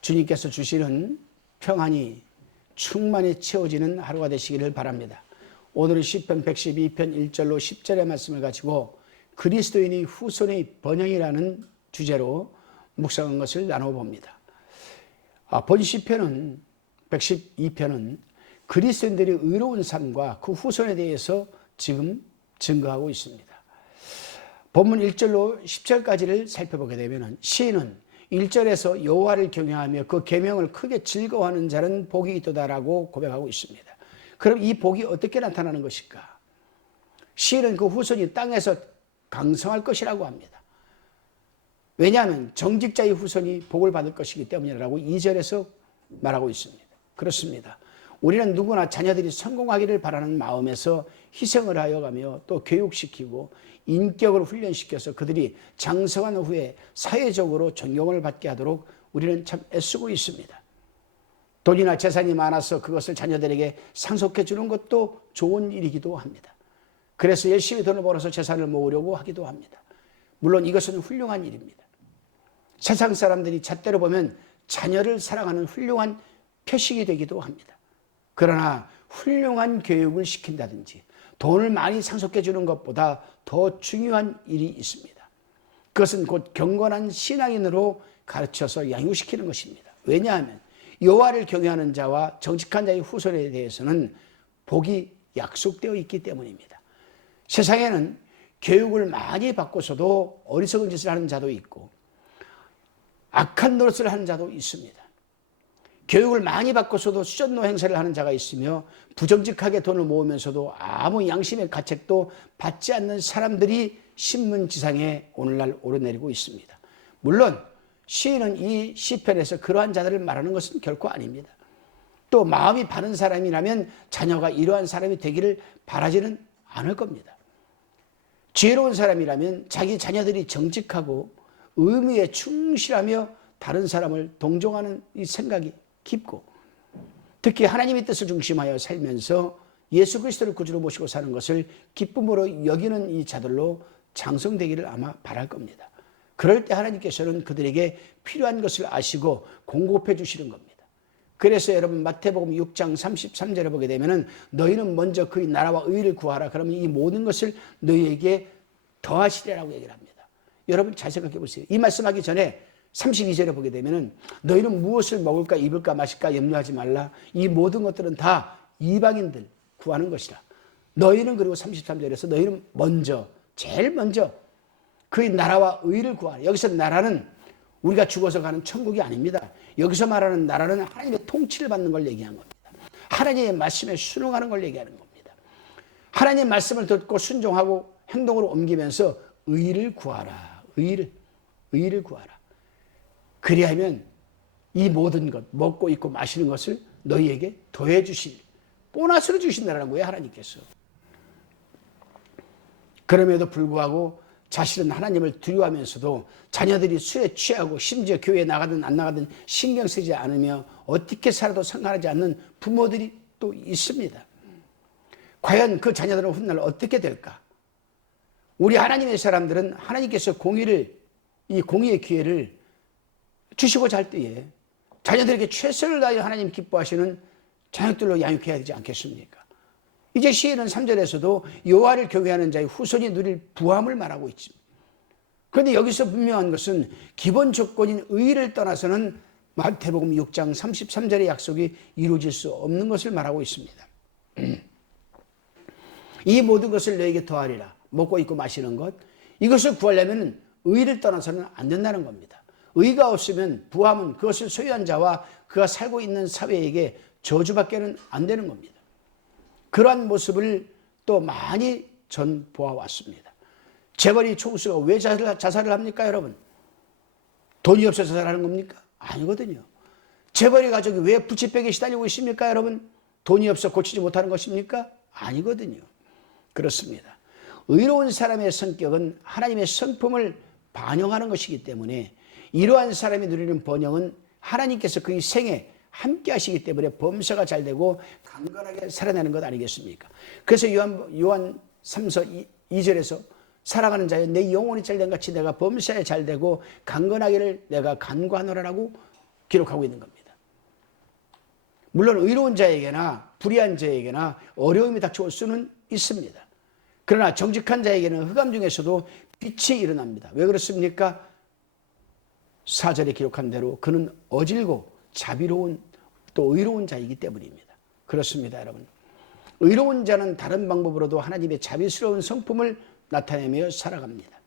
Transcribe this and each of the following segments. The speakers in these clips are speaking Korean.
주님께서 주시는 평안이 충만히 채워지는 하루가 되시기를 바랍니다. 오늘은 시편 112편 1절로 10절의 말씀을 가지고 그리스도인의 후손의 번영이라는 주제로 묵상한 것을 나눠봅니다. 본 시편은 112편은 그리스도인들의 의로운 삶과 그 후손에 대해서 지금 증거하고 있습니다. 본문 1절로 10절까지를 살펴보게 되면 시인은 1절에서 여호와를 경외하며 그 계명을 크게 즐거워하는 자는 복이 있도다라고 고백하고 있습니다. 그럼 이 복이 어떻게 나타나는 것일까? 시인은 그 후손이 땅에서 강성할 것이라고 합니다. 왜냐하면 정직자의 후손이 복을 받을 것이기 때문이라고 2절에서 말하고 있습니다. 그렇습니다. 우리는 누구나 자녀들이 성공하기를 바라는 마음에서 희생을 하여가며 또 교육시키고 인격을 훈련시켜서 그들이 장성한 후에 사회적으로 존경을 받게 하도록 우리는 참 애쓰고 있습니다. 돈이나 재산이 많아서 그것을 자녀들에게 상속해 주는 것도 좋은 일이기도 합니다. 그래서 열심히 돈을 벌어서 재산을 모으려고 하기도 합니다. 물론 이것은 훌륭한 일입니다. 세상 사람들이 잣대로 보면 자녀를 사랑하는 훌륭한 표식이 되기도 합니다. 그러나 훌륭한 교육을 시킨다든지 돈을 많이 상속해 주는 것보다 더 중요한 일이 있습니다. 그것은 곧 경건한 신앙인으로 가르쳐서 양육시키는 것입니다. 왜냐하면 여호와를 경외하는 자와 정직한 자의 후손에 대해서는 복이 약속되어 있기 때문입니다. 세상에는 교육을 많이 받고서도 어리석은 짓을 하는 자도 있고 악한 노릇을 하는 자도 있습니다. 교육을 많이 받고서도 수전노 행세를 하는 자가 있으며 부정직하게 돈을 모으면서도 아무 양심의 가책도 받지 않는 사람들이 신문지상에 오늘날 오르내리고 있습니다. 물론 시인은 이 시편에서 그러한 자들을 말하는 것은 결코 아닙니다. 또 마음이 바른 사람이라면 자녀가 이러한 사람이 되기를 바라지는 않을 겁니다. 지혜로운 사람이라면 자기 자녀들이 정직하고 의무에 충실하며 다른 사람을 동정하는 이 생각이 깊고 특히 하나님의 뜻을 중심하여 살면서 예수 그리스도를 구주로 모시고 사는 것을 기쁨으로 여기는 이 자들로 장성되기를 아마 바랄 겁니다. 그럴 때 하나님께서는 그들에게 필요한 것을 아시고 공급해 주시는 겁니다. 그래서 여러분 마태복음 6장 33절에 보게 되면 너희는 먼저 그의 나라와 의를 구하라. 그러면 이 모든 것을 너희에게 더하시리라고 얘기를 합니다. 여러분 잘 생각해 보세요. 이 말씀하기 전에 32절에 보게 되면 너희는 무엇을 먹을까 입을까 마실까 염려하지 말라. 이 모든 것들은 다 이방인들 구하는 것이라. 너희는 그리고 33절에서 너희는 먼저 제일 먼저 그의 나라와 의를 구하라. 여기서 나라는 우리가 죽어서 가는 천국이 아닙니다. 여기서 말하는 나라는 하나님의 통치를 받는 걸 얘기한 겁니다. 하나님의 말씀에 순응하는 걸 얘기하는 겁니다. 하나님의 말씀을 듣고 순종하고 행동으로 옮기면서 의를 구하라. 의를 구하라. 그리하면 이 모든 것 먹고 입고 마시는 것을 너희에게 더해 주실 보너스로 주신다는 거예요. 하나님께서. 그럼에도 불구하고 자신은 하나님을 두려워하면서도 자녀들이 술에 취하고 심지어 교회에 나가든 안 나가든 신경 쓰지 않으며 어떻게 살아도 상관하지 않는 부모들이 또 있습니다. 과연 그 자녀들은 훗날 어떻게 될까? 우리 하나님의 사람들은 하나님께서 이 공의의 기회를 주시고자 할 때에 자녀들에게 최선을 다하여 하나님 기뻐하시는 자녀들로 양육해야 되지 않겠습니까? 이제 시인은 3절에서도 여호와를 경외하는 자의 후손이 누릴 부함을 말하고 있습니다. 그런데 여기서 분명한 것은 기본 조건인 의를 떠나서는 마태복음 6장 33절의 약속이 이루어질 수 없는 것을 말하고 있습니다. 이 모든 것을 너에게 더하리라. 먹고 입고 마시는 것. 이것을 구하려면 의를 떠나서는 안 된다는 겁니다. 의가 없으면 부함은 그것을 소유한 자와 그가 살고 있는 사회에게 저주밖에는 안 되는 겁니다. 그러한 모습을 또 많이 전 보아왔습니다. 재벌이 총수가 왜 자살을 합니까, 여러분? 돈이 없어서 자살하는 겁니까? 아니거든요. 재벌의 가족이 왜 부치백에 시달리고 있습니까, 여러분? 돈이 없어 고치지 못하는 것입니까? 아니거든요. 그렇습니다. 의로운 사람의 성격은 하나님의 성품을 반영하는 것이기 때문에 이러한 사람이 누리는 번영은 하나님께서 그의 생에 함께 하시기 때문에 범사가 잘 되고 강건하게 살아내는 것 아니겠습니까? 그래서 요한 3서 2절에서 사랑하는 자여 내 영혼이 잘된 같이 내가 범사에 잘 되고 강건하기를 내가 간구하노라라고 기록하고 있는 겁니다. 물론 의로운 자에게나 불의한 자에게나 어려움이 닥쳐올 수는 있습니다. 그러나 정직한 자에게는 흑암 중에서도 빛이 일어납니다. 왜 그렇습니까? 4절에 기록한 대로 그는 어질고 자비로운 또 의로운 자이기 때문입니다. 그렇습니다, 여러분. 의로운 자는 다른 방법으로도 하나님의 자비스러운 성품을 나타내며 살아갑니다.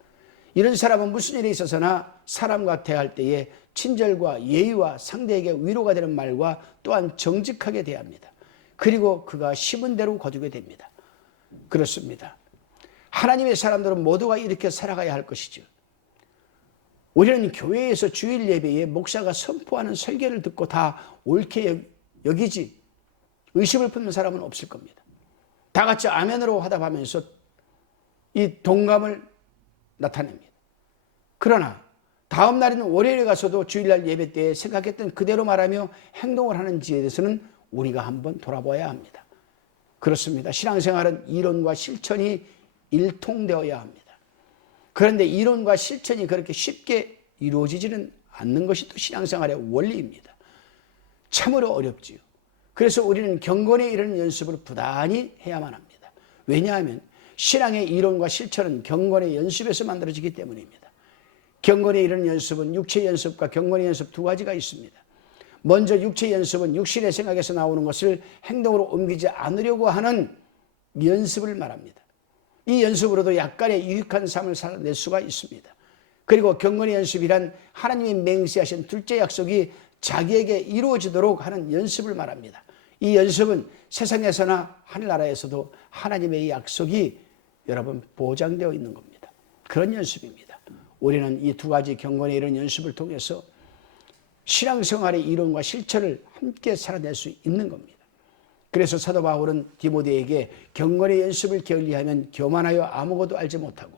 이런 사람은 무슨 일에 있어서나 사람과 대할 때에 친절과 예의와 상대에게 위로가 되는 말과 또한 정직하게 대합니다. 그리고 그가 심은 대로 거두게 됩니다. 그렇습니다. 하나님의 사람들은 모두가 이렇게 살아가야 할 것이죠. 우리는 교회에서 주일 예배에 목사가 선포하는 설교를 듣고 다 옳게 여기지 의심을 품는 사람은 없을 겁니다. 다 같이 아멘으로 화답하면서 이 동감을 나타냅니다. 그러나 다음 날인 월요일에 가서도 주일날 예배 때 생각했던 그대로 말하며 행동을 하는지에 대해서는 우리가 한번 돌아봐야 합니다. 그렇습니다. 신앙생활은 이론과 실천이 일통되어야 합니다. 그런데 이론과 실천이 그렇게 쉽게 이루어지지는 않는 것이 또 신앙생활의 원리입니다. 참으로 어렵지요. 그래서 우리는 경건에 이르는 연습을 부단히 해야만 합니다. 왜냐하면 신앙의 이론과 실천은 경건의 연습에서 만들어지기 때문입니다. 경건에 이르는 연습은 육체 연습과 경건의 연습 두 가지가 있습니다. 먼저 육체 연습은 육신의 생각에서 나오는 것을 행동으로 옮기지 않으려고 하는 연습을 말합니다. 이 연습으로도 약간의 유익한 삶을 살아낼 수가 있습니다. 그리고 경건의 연습이란 하나님이 맹세하신 둘째 약속이 자기에게 이루어지도록 하는 연습을 말합니다. 이 연습은 세상에서나 하늘나라에서도 하나님의 약속이 여러분 보장되어 있는 겁니다. 그런 연습입니다. 우리는 이 두 가지 경건에 이런 연습을 통해서 신앙생활의 이론과 실천을 함께 살아낼 수 있는 겁니다. 그래서 사도 바울은 디모데에게 경건의 연습을 게을리하면 교만하여 아무것도 알지 못하고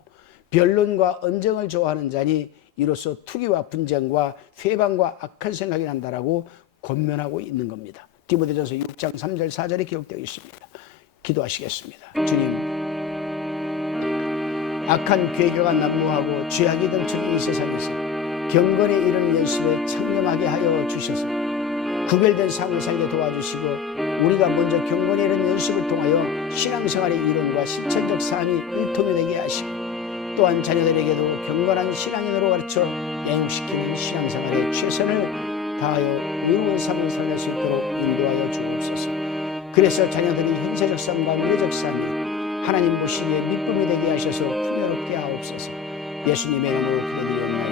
변론과 언쟁을 좋아하는 자니 이로써 투기와 분쟁과 회방과 악한 생각이 난다라고 권면하고 있는 겁니다. 디모데전서 6장 3절 4절에 기록되어 있습니다. 기도하시겠습니다. 주님, 악한 괴교가 난무하고 죄악이 넘치는 이 세상에서 경건에 이르는 연습에 청렴하게 하여 주셔서 구별된 삶을 살게 도와주시고 우리가 먼저 경건에 이르는 연습을 통하여 신앙생활의 이론과 실천적 삶이 일통이 되게 하시고 또한 자녀들에게도 경건한 신앙인으로 가르쳐 양육시키는 신앙생활에 최선을 다하여 의로운 삶을 살릴 수 있도록 인도하여 주옵소서. 그래서 자녀들이 현세적 삶과 미래적 삶이 하나님 보시기에 미쁨이 되게 하셔서 풍요롭게 하옵소서. 예수님의 이름으로 기도드리옵나이다.